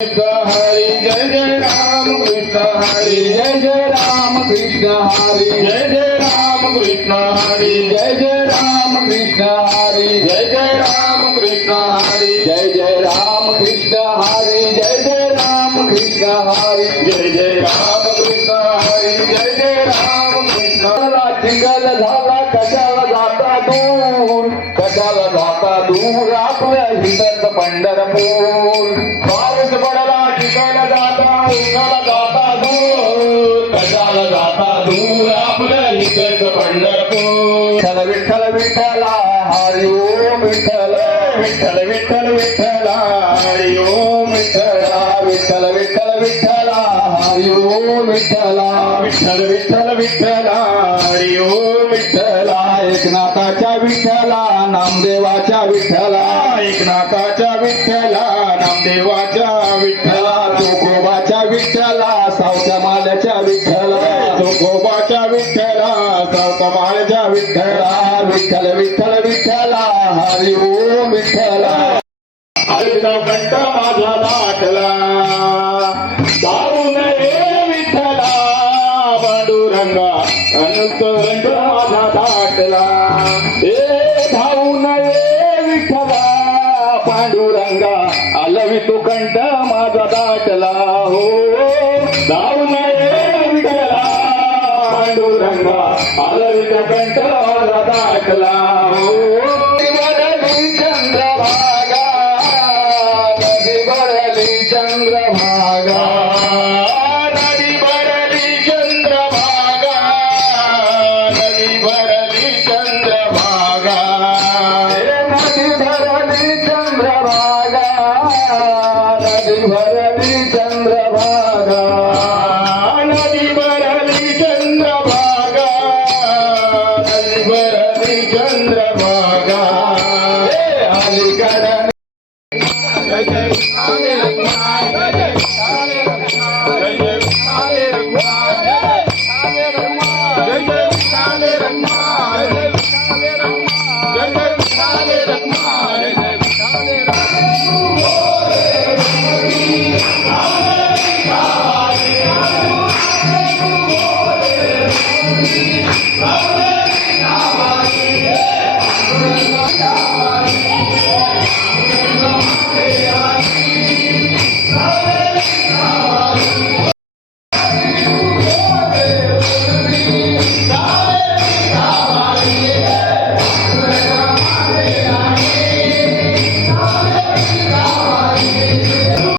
हरि जय जय राम कृष्ण हरि जय जय राम कृष्ण हरि जय जय राम कृष्ण हरि जय जय राम कृष्ण हरि जय जय राम कृष्ण हरि जय जय राम कृष्ण हरि जय जय राम कृष्ण हरि जय जय राम कृष्ण हरि जय जय राम कृष्ण चिंगल झाला कशाला जाता दूर कशाला जाता दूर आपल्या हिंदत पंढरपूर पाऊस पडला चिखल जाता उन्हाला जाता दूर कशाला जाता दूर आपल्या हिंदत पंढरपूर विठ्ठल विठ्ठला हरि ओम विठ्ठल विठ्ठल विठ्ठल विठ्ठला हरि ओम विठ्ठला विठ्ठल विठ्ठल विठ्ठला हरि ओम विठ्ठला विठ्ठल विठ्ठल विठ्ठला हरि ओम विठ्ठला एकनाथाच्या विठ्ठला नामदेवाच्या विठ्ठला एकनाथाच्या विठ्ठला नामदेवाच्या विठ्ठला तुकोबाच्या विठ्ठला सावत्या माल्याच्या विठ्ठला तुकोबाच्या विठ्ठला सावत्या माल्याच्या विठ्ठला विठ्ठल विठ्ठल विठ्ठला हरि ओम विठ्ठला हरिचा कंठ माझा दाटला दारू नये विठ्ठला पांडुरंगा कंठ माझा दाटला हे धावू नये विठ्ठला पांडुरंगा आलवी तू कंठ माझा दाटला हो धावू नये विठ्ठला पांडुरंगा आलवी तू कंठ माझा दाटला हो चंद्रभागा नदी भरली चंद्रभागा नदी भरली चंद्रभागा नदी भरली चंद्रभागा नदी भरली चंद्रभागा नदी भरली चंद्रभागा नदी भरली चंद्रभागा अलीकडे जय जय काले रंगा जय जय काले रंगा जय जय काले रंगा जय जय काले रंगा जय जय काले रंगा जय जय काले